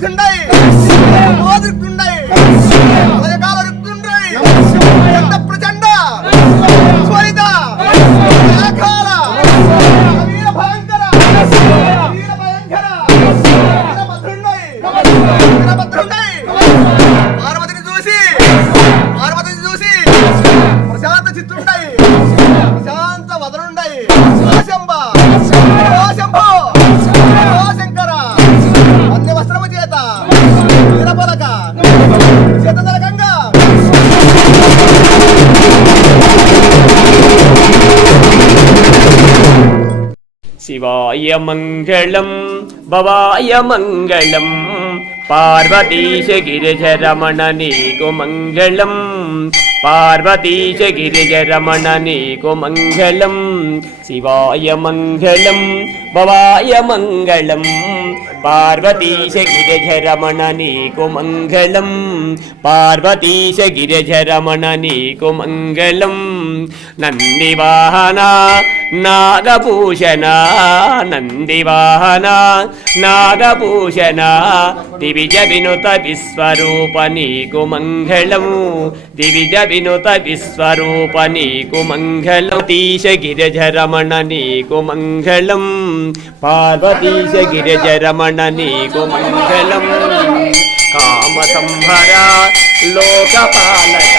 Kundai. శివాయ మంగళం భవాయ మంగళం పార్వతీశ గిరిజరమణ నీకు మంగళం పార్వతీశ గిరిజరమణ నీకు మంగళం శివాయ మంగళం భవాయ మంగళం పార్వతీశ గిరిజరమణ నీకు మంగళం పార్వతీశ గిరిజరమణ నీకు మంగళం నందివాహన నాగభూషణ నందివాహన నాగభూషణ దివిజ వినుత విశ్వరూప నీకు మంగళము దివిజ వినుత విశ్వరూప నీకు మంగళం. తీశ గిరిజరమణ నీకు మంగళం పార్వతీశ గిరిజరమణ నీకు మంగళం. కామ సంహర లోకపాలక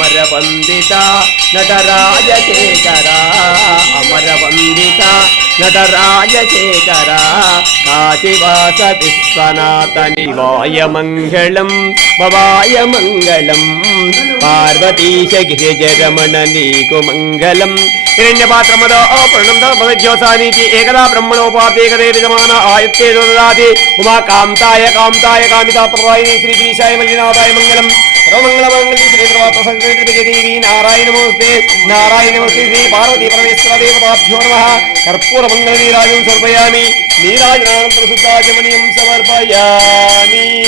అమర వందిత నటరాజ శేఖరా అమర వందిత నటరాజ శేఖరా కాశివాస నటరాజశేఖర. కాశీవాస విశ్వనాథ నివాయ మంగళం భవాయ మంగళం. పార్వతీశ గిరిజ రమణ నీకు మంగళం. హిరణ్యపాత్రమదో ప్రణంద భగజ్యోసానీతి ఏకదా బ్రహ్మణోపాతేకదే విజమాన ఆయత్తే దదాతి ఉమా కాంతాయ కాంతాయ కామితా ప్రవాయిని శ్రీ గిరీశాయ మల్లినాథాయ మంగళం. సర్వమంగళమంగళి శ్రీ దేవి శ్రీ పార్వతీ పరమేశ్వర దేవతాభ్యో నమ. కర్పూర మంగళ నీరాజం సమర్పయామి. నీరాజనానంతర శుద్ధాచమనీయం సమర్పయామి.